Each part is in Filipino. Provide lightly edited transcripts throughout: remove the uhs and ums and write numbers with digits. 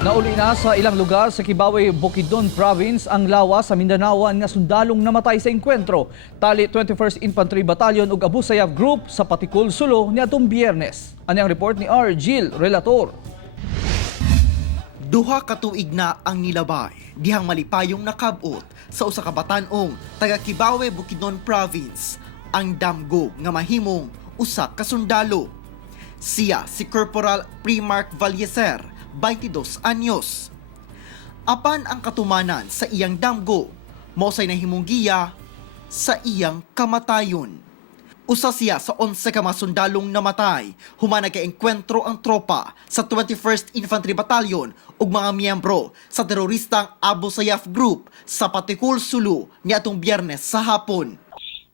Nauli na sa ilang lugar sa Kibawe, Bukidnon Province ang lawas sa Mindanaoan nga sundalong namatay sa enkwentro. Tali 21st Infantry Battalion ug Abu Sayyaf Group sa Patikul, Sulo niadtong Biyernes. Ani ang report ni R. Gil Relator. Duha ka tuig na ang nilabay, dihang malipayong nakabot sa usa ka batan-ong taga Kibawe, Bukidnon Province, ang damgo nga mahimong usa ka sundalo. Siya si Corporal Primark Valleser, 22 anyos. Apan ang katumanan sa iyang damgo, mausay nahimong giya sa iyang kamatayon. Usa siya sa 11 ka mga sundalong namatay, humana kay engkwentro ang tropa sa 21st Infantry Battalion ug mga miyembro sa teroristang Abu Sayyaf Group sa Patikul, Sulu niadtong Biyernes sa hapon.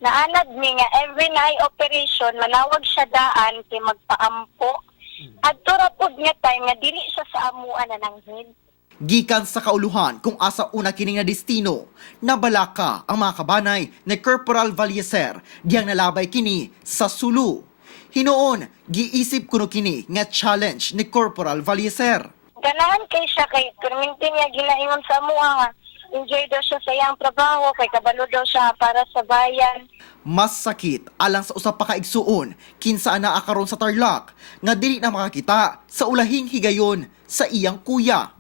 Naanad mi nga every night operation manawag siya daan kay magpaampo. Adto ra pud nga time nga dili siya sa amuan na nanghid. Gikan sa kauluhan kung asa una kining na destino, nabalaka ang mga kabanay ni Corporal Valleser diyang nalabay kini sa Sulu. Hinoon, giisip kuno kini nga challenge ni Corporal Valleser. Ganahan kay siya kay perminti niya ginaingon sa amuha nga enjoy daw siya sa iyang trabaho kay kabalo daw siya para sa bayan. Mas sakit alang sa usa pa ka igsuon kinsa naa karon sa Tarlac nga dili na makakita sa ulahing higayon sa iyang kuya.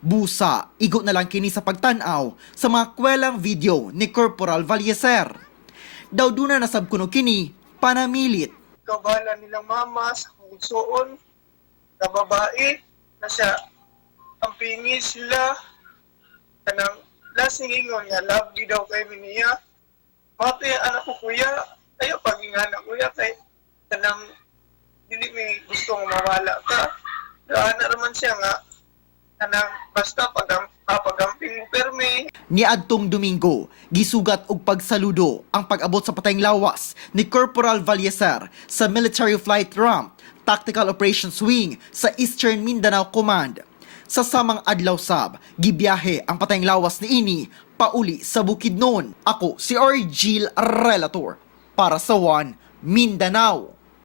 Busa, igo na lang kini sa pagtan-aw sa mga kwelang video ni Corporal Valleser. Daw duna nasab kuno kini panamilit. Kabala nilang mama sa kungsoon na babae na siya ang pingis sila kanang last ingon nga love di daw kay niya. Mati anak ko kuya, ayo pagingana kuya kay kanang dili may gusto nga mawala ka. Ana raman siya nga kanang basta pagamping mo permi. Niadtong Domingo, gisugat og pagsaludo ang pag-abot sa patayng lawas ni Corporal Valleser sa Military Flight Ramp, Tactical Operations Wing sa Eastern Mindanao Command. Sa samang adlaw sab, gibiyahe ang patayng lawas ni ini pauli sa Bukidnon. Ako si R. Gil Relator para sa One Mindanao.